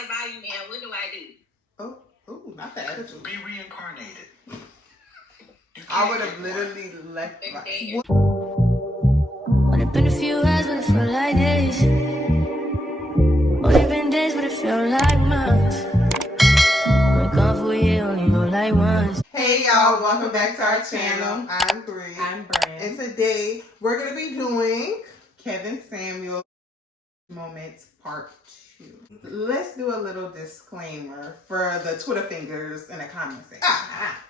high value man, what do I do? Oh, not the attitude. Be reincarnated. I would have literally left. Only been a few hours, but it felt like days. Only been days, but it felt like months. We're gone for a year, only know like once. Hey y'all, welcome back to our channel. I'm Bree. I'm Brand. And today we're gonna be doing Kevin Samuel Moments Part 2. Let's do a little disclaimer for the Twitter fingers in the comment section.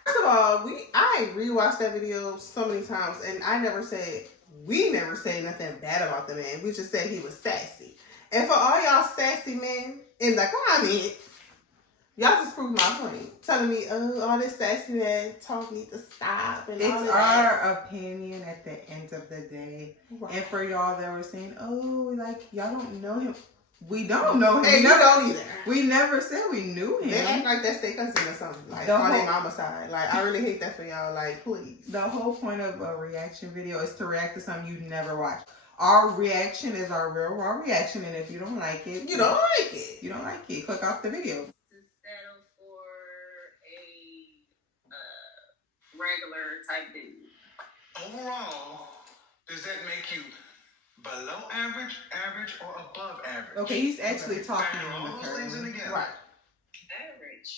First of all, I rewatched that video so many times, and we never said nothing bad about the man. We just said he was sassy. And for all y'all sassy men in the comments, y'all just proved my point. Telling me, all this sassy man talk need to stop. And it's all that. our opinion at the end of the day. Right. And for y'all that were saying, like, y'all don't know him. We don't know him. Hey, you don't either. We never said we knew him. They act like that's their cousin or something. Like, on their mama side. Like, I really hate that for y'all. Like, please. The whole point of a reaction video is to react to something you never watched. Our reaction is our real raw reaction, and if you don't like it, You don't like it. You don't like it. Click off the video. To settle for a regular type dude. Overall, does that make you below average, average, or above average? Okay, he's actually talking Add all in the those things in third. together. Right. Average.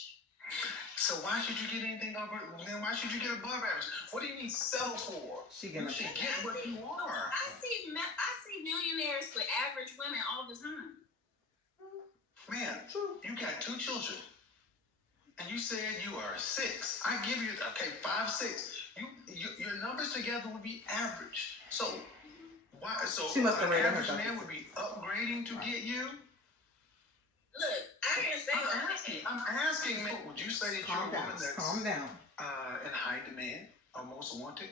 So why should you get anything over? Then why should you get above average? What do you need settle for? She You gonna should get what you are. I see millionaires with average women all the time. Man, you got 2 children, and you said you are 6. I give you 5, 6. Your numbers together would be average. So why? So She must have an rated average herself. man would be upgrading to get you. Look, I didn't say I'm asking, man. Would you say that you're Calm a down. woman that's Calm down. in high demand or most wanted?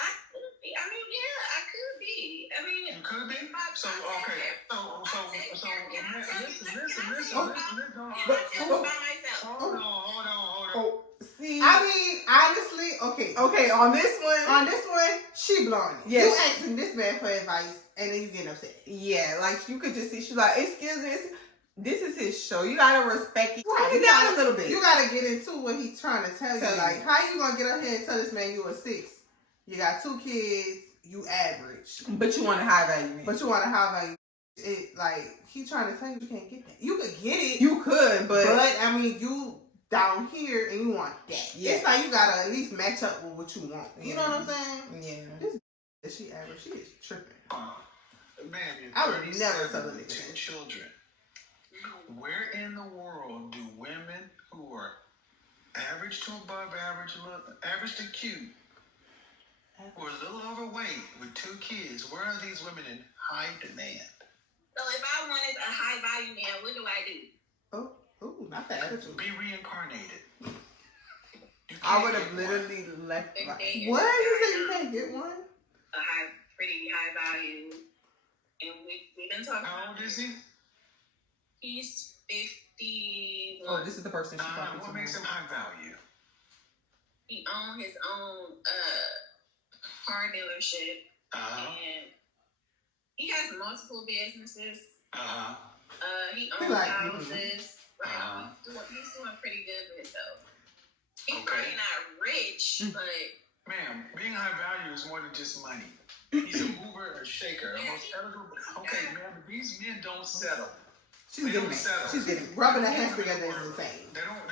I could be. I mean, yeah, I could be. I mean, You could be. So okay. Listen. Hold on. Oh, See, I mean, honestly, okay, on this one, she blowing it. Yes. You asking this man for advice, and then you getting upset. yeah, like you could just see, she's like, excuse me, this is his show. You gotta respect it. Right, Turn it down a little bit. You gotta get into what he's trying to tell you. Tell you. Like, how you gonna get up here and tell this man you a 6? You got 2 kids, you average. But you want a high value man. But you want to have value. It, like, he trying to tell you can't get that. You could get it. You could, but I mean, you down here and you want that. Yeah. It's like you gotta at least match up with what you want. You know what I'm saying? yeah. This she average. She is tripping. Man, you're I would never tell a 37, nigga 2 that. children. Where in the world do women who are average to above average, average to cute, who are a little overweight with 2 kids, where are these women in high demand? So if I wanted a high value man, what do I do? Oh, not the attitude. Be reincarnated. I would have literally left. If Like, they- What? You said you can't get one? A pretty high value, and we've been talking. How old is he? He's 51. oh, this is the person she's talking to. What makes him high value? He owns his own car dealership, and he has multiple businesses. He owns like houses. Right? He's doing pretty good with himself. He's Okay. probably not rich, but Ma'am, being high value is more than just money. He's a mover, a shaker, a most eligible. Okay, ma'am, these men don't settle. She's getting it. She's getting it. Rubbing her hands together is insane. They don't.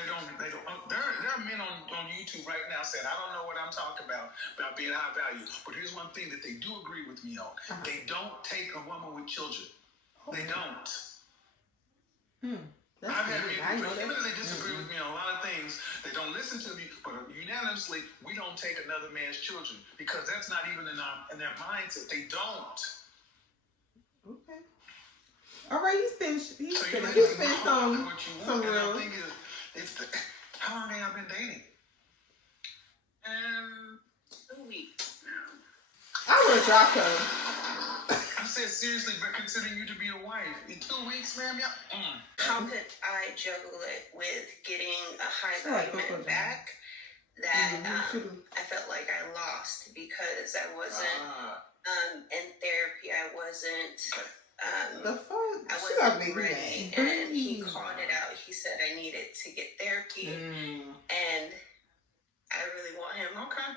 There are men on YouTube right now saying, I don't know what I'm talking about being high value. But here's one thing that they do agree with me on. They don't take a woman with children. They don't. That's I've had weird. people I know even that. though they disagree with me on a lot of things, they don't listen to me, but unanimously, we don't take another man's children because that's not even in their mindset. They don't. Okay. All right, he's finished. He's So finished. you He spent some and real. the thing is, how long have y'all been dating? 2 weeks now. I would have dropped her. I said seriously, but considering you to be a wife, in 2 weeks, ma'am, How could I juggle it with getting a high value man back that I felt like I lost because I wasn't in therapy. I wasn't The fuck? I She a big ready, man. and he called it out. He said I needed to get therapy, and I really want him. Okay.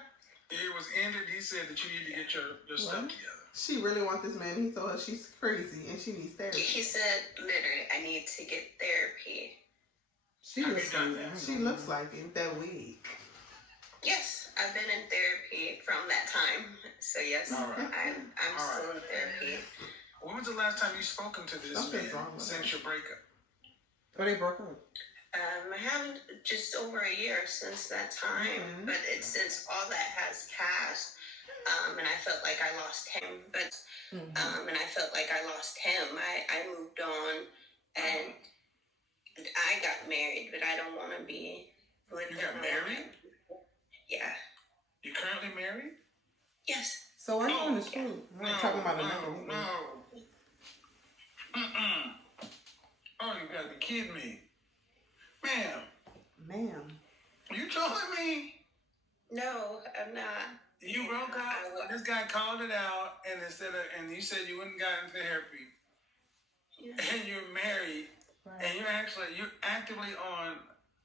It was ended. He said that you need to get your stuff together. She really wants this man. He told her she's crazy and she needs therapy. He said literally, I need to get therapy. She Have looks you done like that? She looks like it. That wig. Yes, I've been in therapy from that time. So yes, All right. I'm All still in therapy. When was the last time you spoken to this Something's wrong man with since her. your breakup? Oh, they broke up. I haven't just over a year since that time, but it's since all that has passed. And I felt like I lost him, but and I felt like I lost him. I moved on, and I got married, but I don't want to be with You him. got married? Yeah. You currently married? Yes. So why are you on the shoot? We're not talking about no, another no. Oh, you gotta be kidding me. Ma'am, you telling me No, I'm not. you broke up? This guy called it out, and and you said you wouldn't got into therapy, and you're married, and you're actively on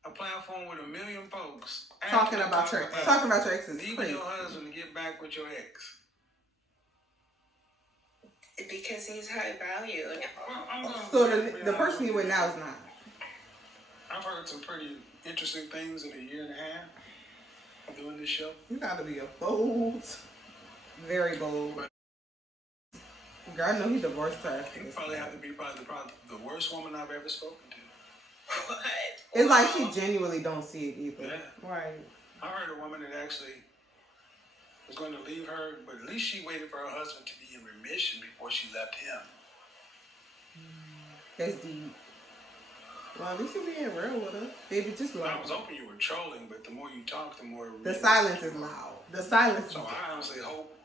a platform with 1 million folks talking about your ex is leaving crazy. your husband to get back with your ex. Because he's high value. So the person you with now is not. I've heard some pretty interesting things in a year and a half of doing this show. You gotta be a bold, very bold. Girl, I know he divorced her. You probably have to be probably the worst woman I've ever spoken to. What? It's like she genuinely don't see it either. Yeah. Right. I heard a woman that actually was going to leave her, but at least she waited for her husband to be in remission before she left him. That's deep. Well, at least you're being real with her. Baby, just I loud. was hoping you were trolling, but the more you talk, the more... The silence is loud. The silence is So loud. I honestly hope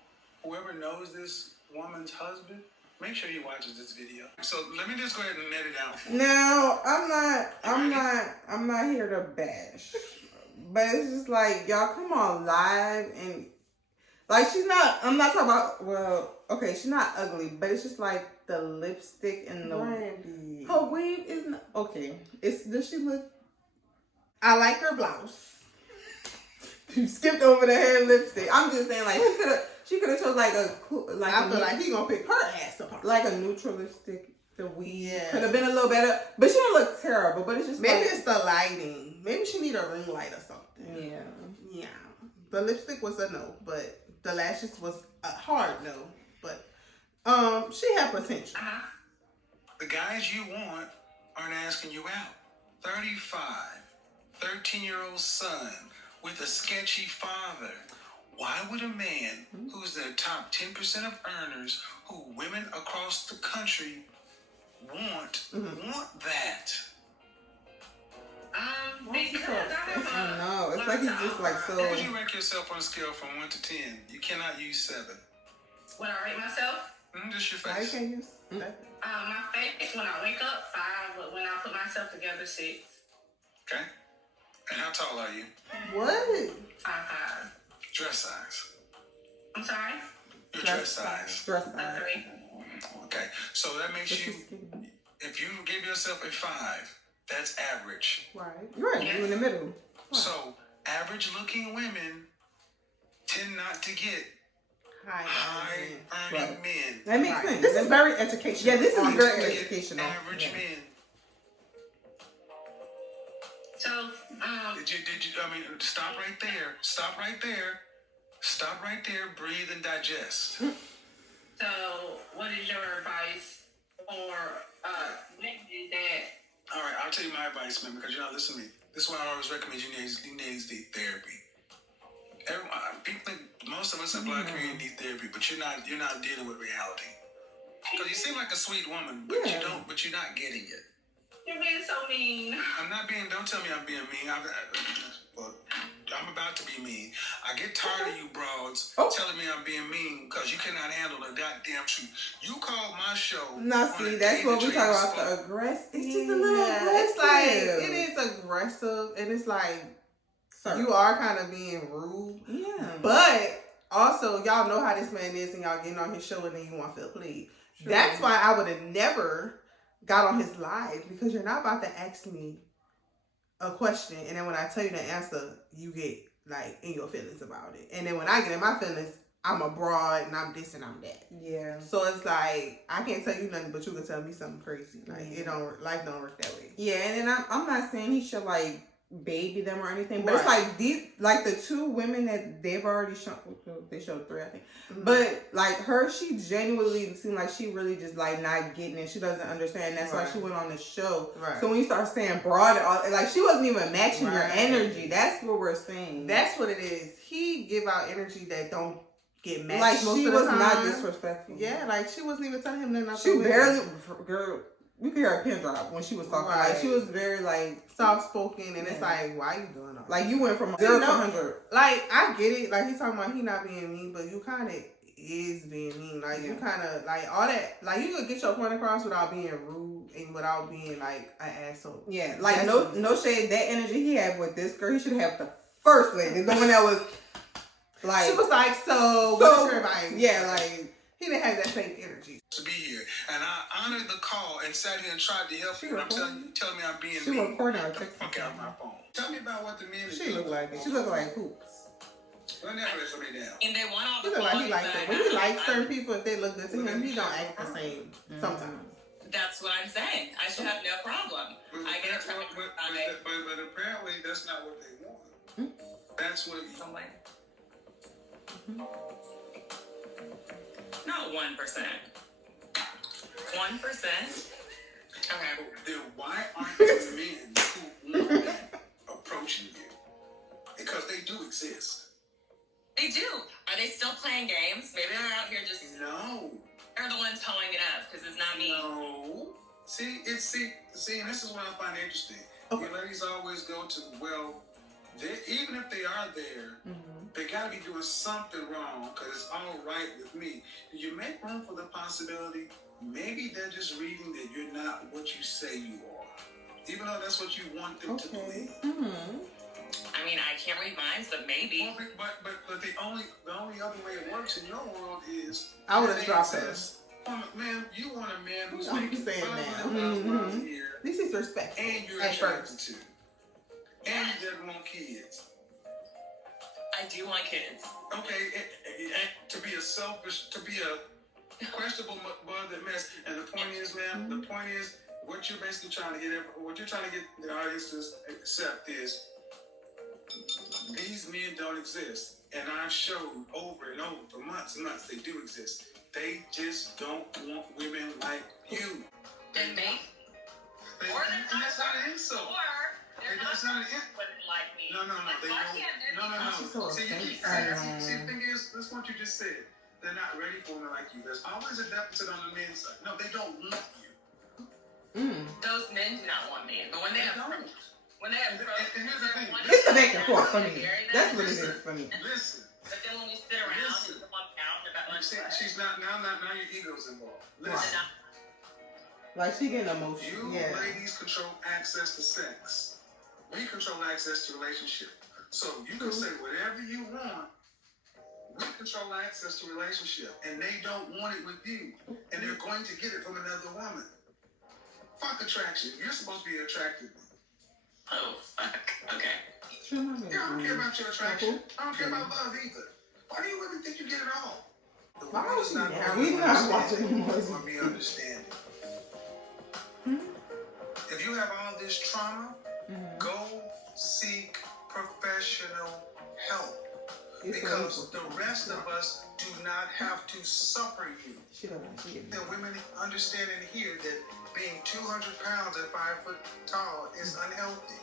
whoever knows this woman's husband, make sure he watches this video. So let me just go ahead and net it out for you. No, I'm not here to bash. But it's just like, y'all come on live and like I'm not talking about, well, okay, she's not ugly, but it's just like the lipstick and the Brandy. her weave is not, okay. Does she look? I like her blouse. You skipped over the hair and lipstick. I'm just saying, like she could have chose like I feel like he gonna pick her ass apart. like a neutral lipstick. The weave Yeah. could have been a little better, but she don't look terrible. But it's just Maybe like, it's the lighting. Maybe she need a ring light or something. yeah. Yeah. The lipstick was a no, but the lashes was a hard no. But she had potential. The guys you want aren't asking you out. 35, 13-year-old son with a sketchy father. Why would a man who's the top 10% of earners, who women across the country want that? Because I know. It's like he's just like so. How would you rank yourself on a scale from 1 to 10? You cannot use 7. When I rate myself, Just your I face. can't use that. my face when I wake up, 5. But when I put myself together, 6. Okay. And how tall are you? What? 5'5". Dress size. I'm sorry. Your dress size. Dress A size. 3. Okay. So that makes But you, she's skinny. if you give yourself a 5, that's average. Right. You're right. You're in the middle. So average looking women tend not to get high earning Right. men. That makes Right. sense. This is very educational. Yeah, this is on very Twitter. educational. Average Yeah. men. So, Did you I mean, stop right there. Stop right there. Stop right there. Breathe and digest. so what is your advice for women that? All right, I'll tell you my advice, man, because you're not listening to me. This is why I always recommend you need therapy. People think most of us in the black community need therapy, but you're not dealing with reality. Because you seem like a sweet woman, but Yeah. you're not getting it. You're being so mean. I'm not being. Don't tell me I'm being mean. I'm about to be mean. I get tired of you broads telling me I'm being mean because you cannot handle the goddamn truth. You called my show. Now, on see, a that's day what that we you talk ain't about. supposed- The aggressive. It's just a Yeah, little aggressive. it's like it is aggressive, and it's like Sir. you are kind of being rude. Yeah. But also, y'all know how this man is, and y'all getting on his show, and then you want to feel played. True. That's why I would have never got on his live, because you're not about to ask me a question and then when I tell you the answer, you get like in your feelings about it. And then when I get in my feelings, I'm a broad and I'm this and I'm that. Yeah. So it's like I can't tell you nothing, but you can tell me something crazy. Like it don't, life don't work that way. Yeah, and then I'm not saying he should like baby them or anything, but it's Right. like these, like the two women that they've already shown, they showed 3, I think. Mm-hmm. But like her, she genuinely seemed like she really just like not getting it. She doesn't understand. That's why Right. she went on the show. Right. So when you start saying broad, like she wasn't even matching your Right. energy. That's what we're saying. That's what it is. He give out energy that don't get matched. like most she of the was not time. disrespectful. Yeah, like she wasn't even telling him nothing. out She the way. barely, girl. You could hear a pin drop when she was talking. Right. Like she was very like soft spoken, and it's Yeah. like, why you doing all Like you went from See, 0 to no- 100. Like I get it. Like he's talking about he not being mean, but you kind of is being mean. Like you Yeah. kind of like all that. Like you could get your point across without being rude and without being like an asshole. Yeah, like That's no what- no shade. That energy he had with this girl, he should have the first lady, the one that was like, She was like, so what's your advice? yeah, like He didn't have that same energy. To be here, and I honored the call and sat here and tried to help She you. And I'm recording? telling me I'm being she mean. recording her Get the fuck out of my phone. Tell me about what the men is She doing. looked like it. She looked like hoops. Don't never let somebody down. And they want all He the look like he qualities likes that it. I When he have. likes certain people, if they look good to him, he don't act the same sometimes. That's what I'm saying. I should have no problem. I get attracted to somebody. But apparently that's not what they want. That's what you. Somewhere. Not 1%. 1%? Okay. Then why aren't the men who want that approaching you? Because they do exist. They do. Are they still playing games? Maybe they're out here just. No. They're the ones towing it up because it's not me. No. See, and this is what I find interesting. Okay. You ladies always go to, well, even if they are there, they got to be doing something wrong because it's all right with me. You make room for the possibility maybe they're just reading that you're not what you say you are, even though that's what you want them to believe. I mean, I can't read minds, but maybe. Well, but the only other way it works in your world is I would have they dropped her. exist. Man, you want a man who's I'm making saying $500,000 a year, This is respectful. and you're at attracted first. to, and you just want kids. I do want kids. Okay, to be a questionable mother mess. And the point is, man, the point is, what you're basically trying to get the audience to accept is these men don't exist. And I've showed over and over for months and months they do exist. They just don't want women like you. Then they. And Or they're that's not an insult. Or they're not That's not an insult. wouldn't like me. No, Like, they why don't. can't they No. be- She's so See, you keep offensive. saying, see, the thing is, that's what you just said. They're not ready for me like you. There's always a deficit on the men's side. No, they don't want you. Those men do not want me. But when they have don't. when they have And here's the thing. It's the back and forth for me. That's what it is for me. Listen. But then when we sit around Listen. and walk out about You lunch, see, she's not now your ego's involved. Listen. Right. Like she getting emotional. You Yeah. ladies control access to sex. We control access to relationship. So you can say whatever you want. We control access to relationship, and they don't want it with you, and they're going to get it from another woman. Fuck attraction. You're supposed to be attracted. oh fuck. Okay. Sure, my man. Yeah, I don't care about your attraction. I don't care about love either. Why do you women think you get it all? The Why world was is she not there? going We to not understand watching you more. for me understanding. If you have all this trauma, go seek professional help. It's Because illegal. the rest of us do not have to suffer you. She don't want to get And women understand and hear that being 200 pounds and 5 foot tall is unhealthy.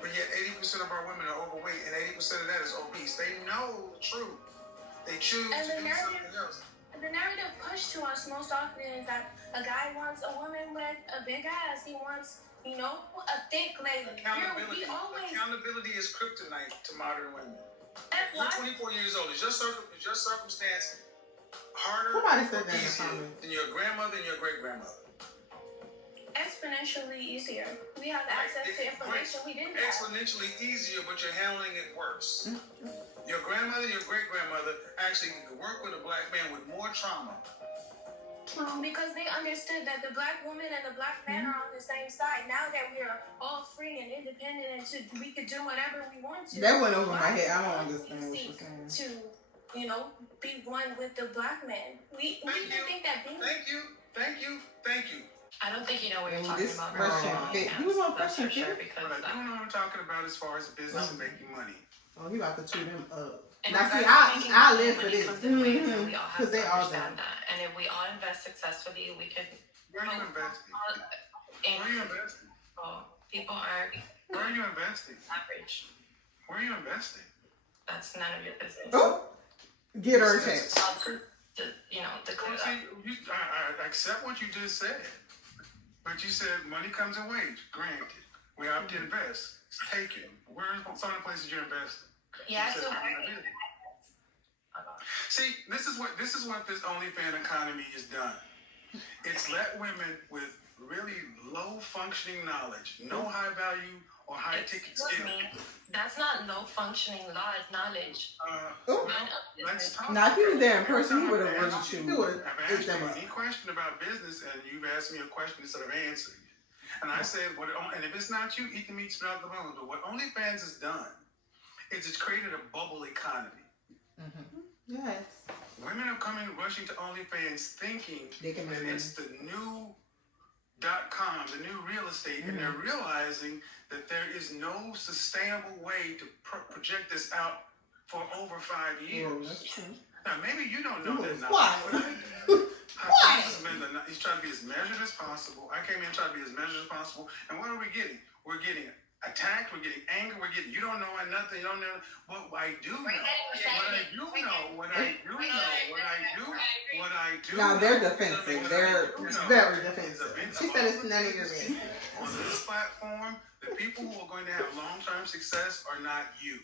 But yet 80% of our women are overweight and 80% of that is obese. They know the truth. They choose And to the do narrative- something else. The narrative pushed to us most often is that a guy wants a woman with a big ass. He wants, a thick leg. Accountability. We always. Accountability is kryptonite to modern women. That's You're why. 24 years old. Is your circumstance harder Somebody or said that in the easier comments. than your grandmother and your great grandmother? Exponentially easier. We have access to information we didn't have. Exponentially easier, but you're handling it worse. Your grandmother, your great grandmother actually could work with a black man with more trauma Because they understood that the black woman and the black man are on the same side. Now that we are all free and independent and we could do whatever we want to. That went over my head. I don't why understand we what you're seek saying. To, you know, be one with the black man. We Thank even you. think that being Thank you. I don't think you know what you're Oh, talking this about. Fresh and Fit. He was on That's Fresh and for sure Fit? because But I do know what I'm talking about as far as business and making money. Oh, he about to chew them up. and Now, see, regarding making I money, live for money this. comes in waves, and we all have 'Cause to they all understand do. that. And if we all invest successfully, we could. Where are you investing? Where are you investing? People are Where are you investing? average. Where are you investing? That's none of your business. Oh, get her a check. To clear Well, that. see, I accept what you just said. But you said money comes in waves. Granted. We have to invest. It's taken. Where are some of the places you're investing? Yeah, You said so something I did. See, this is what this OnlyFans economy has done. It's let women with really low functioning knowledge, no high value or high ticket excuse skill. me, that's not low functioning knowledge. Oh. Well, let's talk. Now, if he was there in person, he Every would've time I've really asked chewed. you- He would've I've ate asked them you up. any question about business, and you've asked me a question instead of answering it. And I said, and if it's not you, eat the meat, spit out the bones. But what OnlyFans has done is it's created a bubble economy. Yes. Women are coming rushing to OnlyFans thinking They can that make it's the new .com, the new real estate, and they're realizing that there is no sustainable way to project this out for over 5 years. Oh, that's true. Now, maybe you don't know that now. Why? But I do. He's trying to be as measured as possible. I came in trying to be as measured as possible. And what are we getting? We're getting attacked. We're getting anger. We're getting, you don't know nothing. You don't know. What I do know. What I do Now, know. they're defensive. They're very defensive. She said it's none of your business. business. On this platform, the people who are going to have long-term success are not you.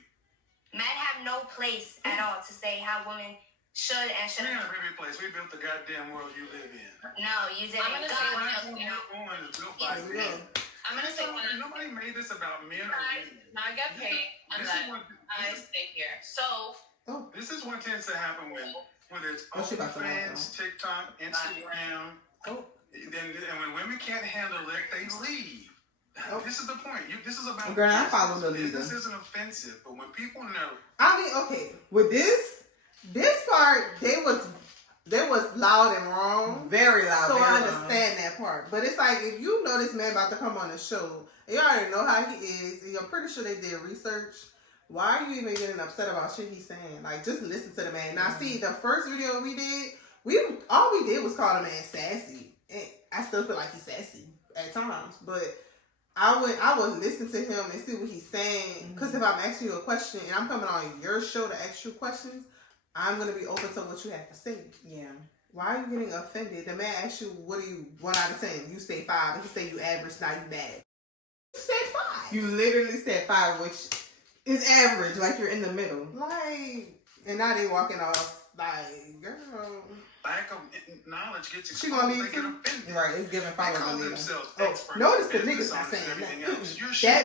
Men have no place at all to say how women should and We're in shouldn't. a very place. We built the goddamn world you live in. No, you didn't. I'm gonna The say God, platform you're on is built by Here we men. go. I'm gonna say one. Nobody made this about men or women. I get paid, and This is then what I stay here. So this is what tends to happen whether it's Oh, she about to walk OnlyFans, TikTok, Instagram. Oh. And when women can't handle it, they leave. Oh. This is the point. This is about Girl, I business. follow the leader. Business isn't offensive, but when people know, I mean, okay, with this part, they was loud and wrong. Very loud. So I understand that part. But it's like, if you know this man about to come on the show, and you already know how he is, and I'm pretty sure they did research, why are you even getting upset about shit he's saying? Like, just listen to the man. Now, see, the first video we did, all we did was call the man sassy. And I still feel like he's sassy at times, but I would listen to him and see what he's saying. Because if I'm asking you a question and I'm coming on your show to ask you questions, I'm going to be open to what you have to say. Yeah. Why are you getting offended? The man asked you, what do you, 1 out of 10? You say 5. And he say you average, now you mad. You said 5. You literally said 5, which is average. Like, you're in the middle. Like, and now they walking off. Like, girl. lack of knowledge gets She gonna exposed, need they get to. offended. Right, it's giving They follow call the leader. themselves Oh, experts. notice the business niggas not owners and saying everything that. else. You're That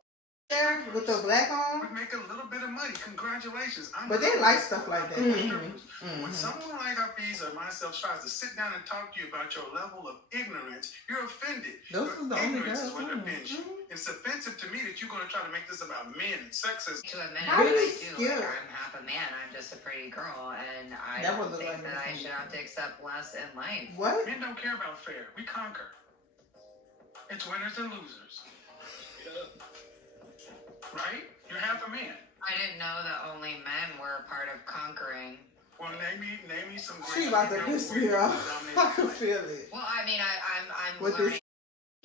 there with the black on. We make a little bit of money. Congratulations. But they like stuff like that. When someone like Hafiz or myself tries to sit down and talk to you about your level of ignorance, you're offended. Those Your was the only ignorance girls. is what offends you. It's offensive to me that you're going to try to make this about men and sexism. To admit How that do I you do. feel? Like, I'm half a man. I'm just a pretty girl, and I That don't was think like that I this should one. have to accept less in life. What? Men don't care about fair. We conquer. It's winners and losers. Right? You're half a man. I didn't know that only men were a part of conquering. Well, name me some great She about to female piss me off. dominated I can life. feel it. Well, I mean, I'm With learning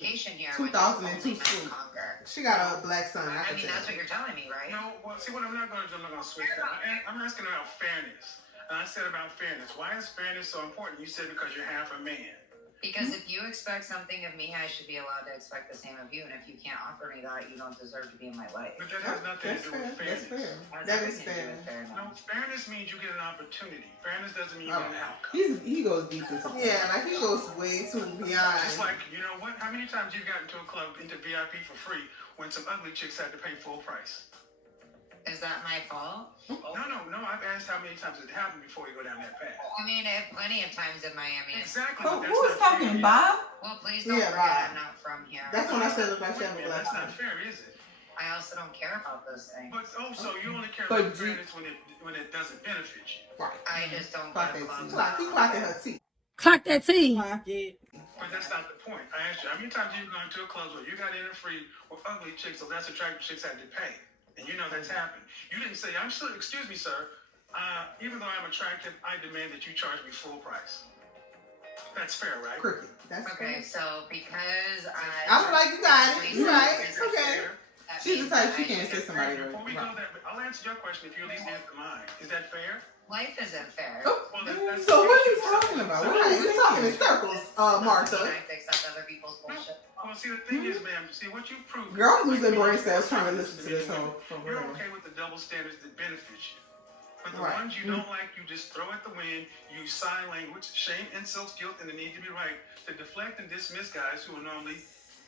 this education here. 2002 which is only men school. conquer. She got a black son. I I mean, can that's tell. what you're telling me, right? No, well, see, what I'm not going to do, I'm not going to switch that. I'm asking about fairness. And I said about fairness. Why is fairness so important? You said because you're half a man. Because if you expect something of me, I should be allowed to expect the same of you. And if you can't offer me that, you don't deserve to be in my life. But that has nothing That's to do fair. with That's fairness. fair. Has That is everything to do fair. with No, fairness. fairness means you get an opportunity. Fairness doesn't mean you Oh. get an outcome. He goes deep into yeah, like he goes way too beyond. Just like, you know what? How many times you've gotten to a club into VIP for free when some ugly chicks had to pay full price? Is that my fault? No. I've asked how many times it happened before you go down that path. I mean, plenty of times in Miami. Exactly. Oh, but who that's was not talking, fair. Bob? Well, please don't Yeah, forget Bob. I'm not from here. That's when I said look like she had Yeah, a that's glass. not fair, is it? I also don't care about those things. But so you only care But about fairness when it doesn't benefit you. Right. I just don't Clock go to that clubs. T. He clocking her teeth. Clock that T. Clock it. But that's not the point. I asked you, how many times you've gone to a club where you got in free with ugly chicks, so that's attractive chicks had to pay? And you know that's happened. You didn't say, I'm still, excuse me, sir, even though I'm attractive, I demand that you charge me full price. That's fair, right? Cricket. That's Okay, so because I was like, you got it. You right. Is that Okay. fair? She's the type she can't say somebody. Before we go Right. there, I'll answer your question if you at least answer mine. Is that fair? life isn't fair. Oh, Well, that's so what are you the issue. talking about? We're talking in circles, I Martha. have to accept other people's bullshit. Well, see, the thing is, ma'am, see, what you proved... Girl, I'm losing brain cells trying to listen to this whole for You're real. okay with the double standards that benefit you. But the Right. ones you don't like, you just throw at the wind, use sign language, shame, insults, guilt, and the need to be right to deflect and dismiss guys who are normally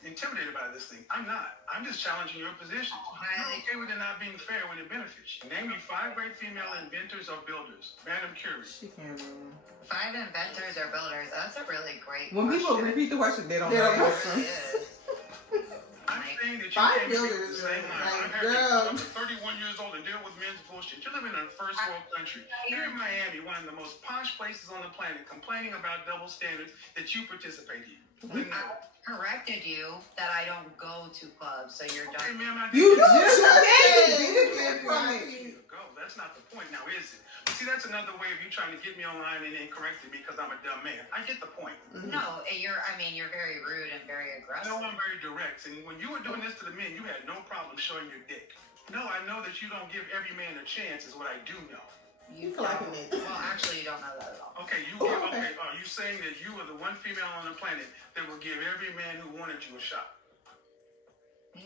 intimidated by this thing. I'm not. I'm just challenging your position. You're okay with it not being fair when it benefits you. Name me 5 great female inventors or builders. Madam Curie. She can't remember. 5 inventors or builders. That's a really great When people question. repeat the question, they don't It know. really is. I'm saying that you 5 can't speak builders the same are line. like, I'm girl. I'm 31 years old and deal with men's bullshit. You're living in a first world country. You're in Miami, one of the most posh places on the planet, complaining about double standards that you participate in. I corrected you that I don't go to clubs, so you're Okay, done. ma'am, I You didn't- just said There from you it. go. That's not the point now, is it? See, that's another way of you trying to get me online and then correcting me because I'm a dumb man. I get the point. No, you're very rude and very aggressive. No, I'm very direct. And when you were doing this to the men, you had no problem showing your dick. No, I know that you don't give every man a chance is what I do know. You clocking it. Well, actually, you don't know that at all. Okay, okay. Are you saying that you are the one female on the planet that will give every man who wanted you a shot?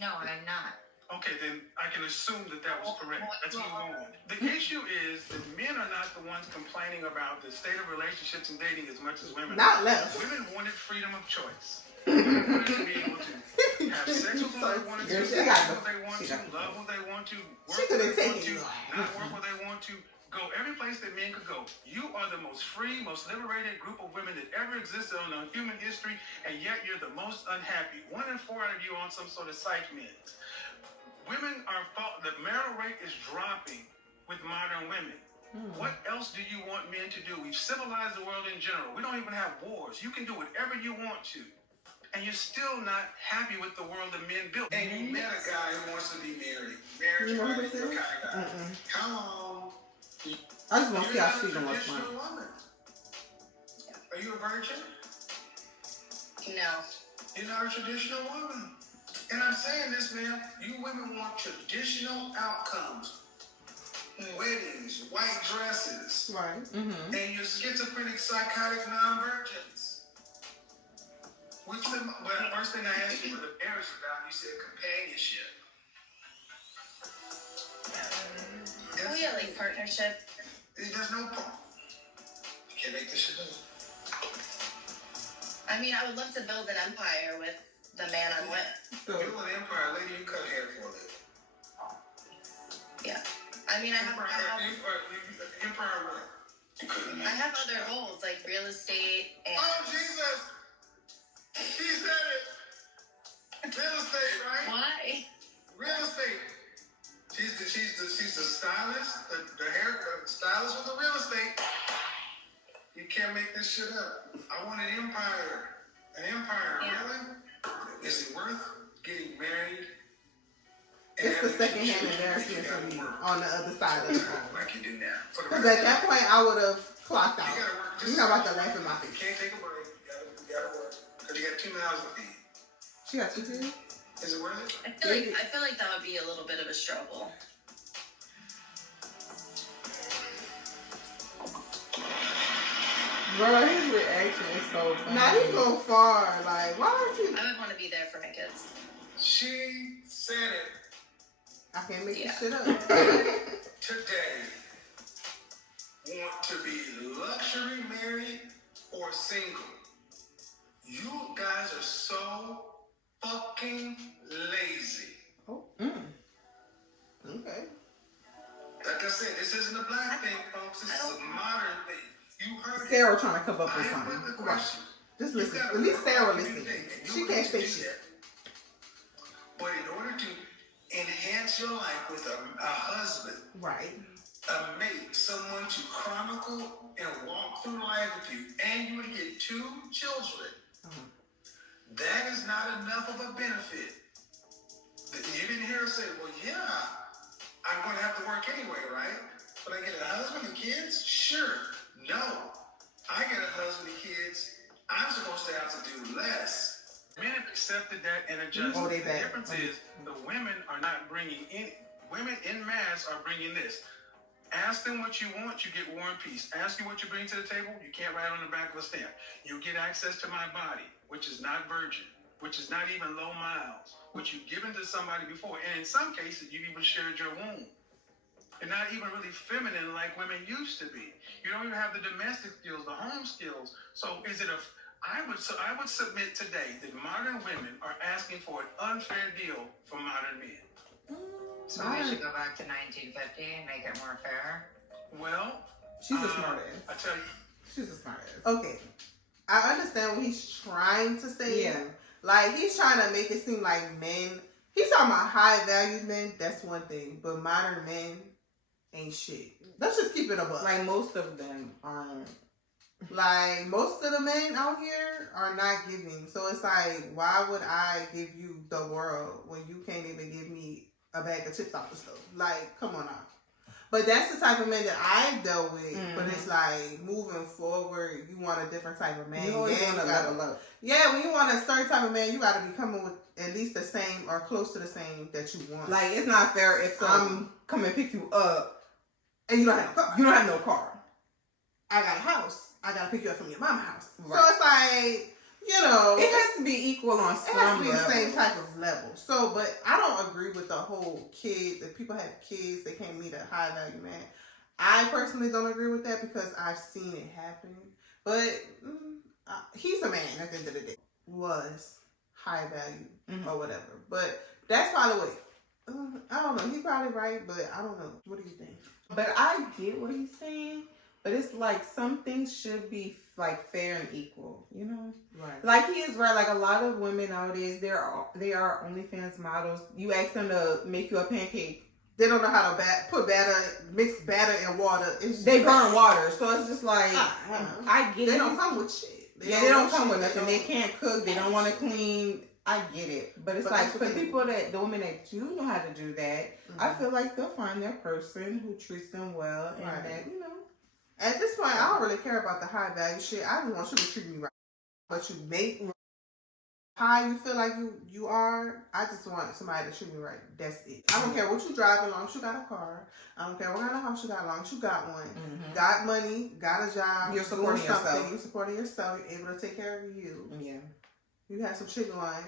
No, I'm not. Okay, then I can assume that that was correct. Let's move on. The issue is that men are not the ones complaining about the state of relationships and dating as much as women. Not left. Women wanted freedom of choice. Women wanted to be able to have sex with who they wanted to, Girl, she marry got who the- they want she to, got the- love who they want to, She work who could've they want taken to, you. not work where they want to, go every place that men could go. You are the most free, most liberated group of women that ever existed on the human history, and yet you're the most unhappy. 1 in 4 out of you on some sort of psych meds. Women the marital rate is dropping with modern women. What else do you want men to do? We've civilized the world in general. We don't even have wars. You can do whatever you want to. And you're still not happy with the world that men built. And you met a guy who wants to be married. Marriage, You know right? what they Your say? kind of guy. How long? I just want to see You're how not she a gonna traditional respond. woman. Are you a virgin? No. You're not a traditional woman. And I'm saying this, man, you women want traditional outcomes. Weddings, white dresses, Right. Mm-hmm. and you're schizophrenic, psychotic non-virgins. But the first thing I asked you for the marriage about, you said companionship. Oh yeah, like partnership. There's no problem. You can't make this shit up. I mean, I would love to build an empire with the man I'm with. Build an empire, lady, you cut hair for a living. Yeah. I mean, I have Empire what? You couldn't I have other goals like real estate and Oh, Jesus! He said it! Real estate, right? why? Real estate. She's the stylist, the hair stylist with the real estate. You can't make this shit up. I want an empire. An empire, Yeah. really? Is it worth getting married? It's the secondhand embarrassment for me on the other side of the phone. Like you do now. Because at that point, I would have clocked out. You gotta work. You're not about to laugh in my You face. can't take a break. You gotta work. Because you got 2 mouths to feed. She got 2 kids? Is it worth it? I feel like that would be a little bit of a struggle. Bro, his reaction is so funny. Now he go far. Like, why don't you? I would want to be there for my kids. She said it. I can't make Yeah. this shit up. Today, want to be luxury married or single? You guys are so fucking lazy. Oh, okay. Sarah trying to come up with I something. have a question. Just You listen. gotta At least work Sarah hard listen. every day, and She you can't need say to do shit. that. But in order to enhance your life with a husband, Right. a mate, someone to chronicle and walk through life with you, and you would get 2 children, that is not enough of a benefit. You didn't hear her say, well, yeah, I'm going to have to work anyway, right? But I get a husband and kids? Sure. No. I get a husband and kids. I'm supposed to have to do less. Men have accepted that and adjusted. Oh, they The back. difference is the women are not bringing in. Women in mass are bringing this. Ask them what you want, you get War and Peace. Ask you what you bring to the table, you can't write on the back of a stamp. You get access to my body, which is not virgin, which is not even low miles, which you've given to somebody before. And in some cases, you've even shared your womb. And not even really feminine like women used to be. You don't even have the domestic skills, the home skills. So is it I would submit today that modern women are asking for an unfair deal from modern men. So we should go back to 1950 and make it more fair. Well, She's a smart ass. I tell you, She's a smart ass. Okay. I understand what he's trying to say. Yeah. Like, he's trying to make it seem like men, he's talking about high value men, that's one thing. But modern men ain't shit. Let's just keep it above. Like most of them aren't. Like, most of the men out here are not giving. So it's like, why would I give you the world when you can't even give me a bag of chips off the stove? Like, come on now. But that's the type of men that I've dealt with. But it's like, moving forward, you want a different type of man. You always want to level up. Yeah, when you want a certain type of man, you got to be coming with at least the same or close to the same that you want. Like, it's not fair if I'm coming to pick you up and you don't have a car. You don't have no car. I got a house. I got to pick you up from your mama's house. Right. So it's like, you know. It has to be equal on It some has to be the level. same type of level. So, but I don't agree with the whole kid. If people have kids, they can't meet a high value man. I personally don't agree with that because I've seen it happen. But he's a man at the end of the day. Was high value or whatever. But that's probably what. I don't know. He's probably right, but I don't know. What do you think? But I get what he's saying. But it's like some things should be like fair and equal, you know? Right. Like he is right. Like a lot of women nowadays, they are OnlyFans models. You ask them to make you a pancake. They don't know how to put batter, mix batter and water. They burn water. So it's just like, I get it. They don't come with shit. They don't come with nothing. They can't cook. They don't want to clean. I get it. But it's like for people the women that do know how to do that, I feel like they'll find their person who treats them well and that, you know. At this point, I don't really care about the high value shit. I just want you to treat me right. But you make how you feel like you are. I just want somebody to treat me right. That's it. I don't care what you drive as long as you got a car. I don't care what kind of house you got as long as you got one. Got money, got a job. You're supporting yourself. You're supporting yourself. You're able to take care of you. Yeah. You have some shit going.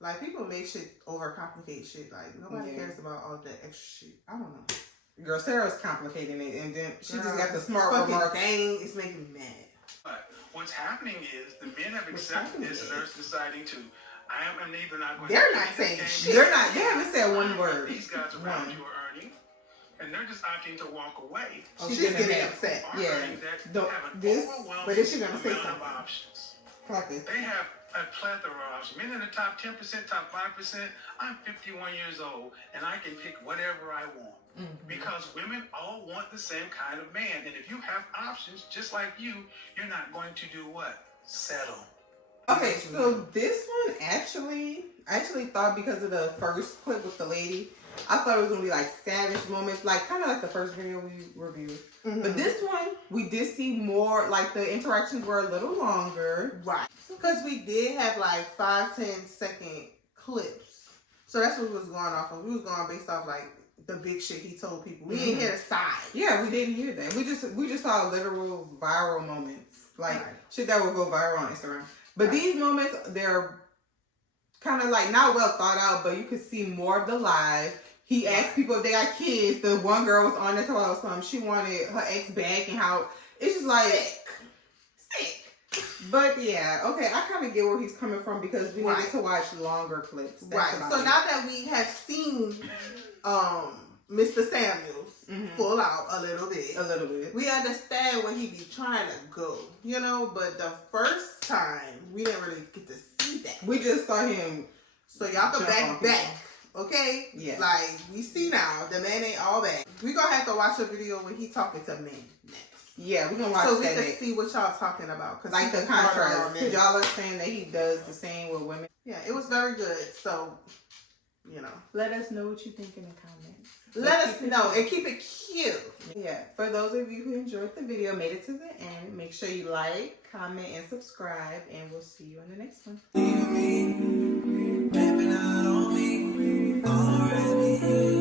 Like, people make shit overcomplicate shit. Like, nobody cares about all that extra shit. I don't know. Girl, Sarah's complicating it, and then she Girl, just got the smart fucking remark. thing. It's making me mad. but what's happening is the men have accepted this and they're deciding to. I'm neither not going They're to not saying shit. They're not. They haven't said one word. These guys around you are earning, and they're just opting to walk away. Oh, she's getting upset. Are Yeah. earning that Don't- have an this- overwhelming but is she gonna say amount of something? options. Fuck it. They have a plethora of options. Men in the top 10%, top 5%. I'm 51 years old, and I can pick whatever I want. Because women all want the same kind of man. And if you have options just like you're not going to do what? Settle. Okay, so this one I actually thought because of the first clip with the lady, I thought it was gonna be like savage moments, like kind of like the first video we reviewed. But this one, we did see more, like the interactions were a little longer. Right. Because we did have like 5-10 second clips. So that's what we was going off of. We was going based off like the big shit he told people. We didn't hear the side. Yeah, we didn't hear that. We just saw literal viral moments, like shit that would go viral on Instagram. But these moments, they're kind of like not well thought out, but you could see more of the live. He asked people if they got kids. The one girl was on there talking about something. She wanted her ex back and how it's just like sick. But yeah, okay, I kind of get where he's coming from because we needed to watch longer clips. That's Right. about So it. now that we have seen Mr. Samuels full out a little bit. A little bit. We understand where he be trying to go, you know, but the first time we didn't really get to see that. We just saw him. So y'all can Jump on back, okay? Yeah. Like, we see now, the man ain't all bad. We gonna have to watch a video when he talking to men next. Yeah, we're gonna watch So we that can next. see what y'all talking about. Cause Like he the been part of our contrast. men. Y'all are saying that he does the same with women. Yeah, it was very good. So, you know. Let us know what you think in the comments. Let us know and keep it cute. Yeah, for those of you who enjoyed the video, made it to the end, make sure you like, comment, and subscribe, and we'll see you in the next one. Baby, not on me, already.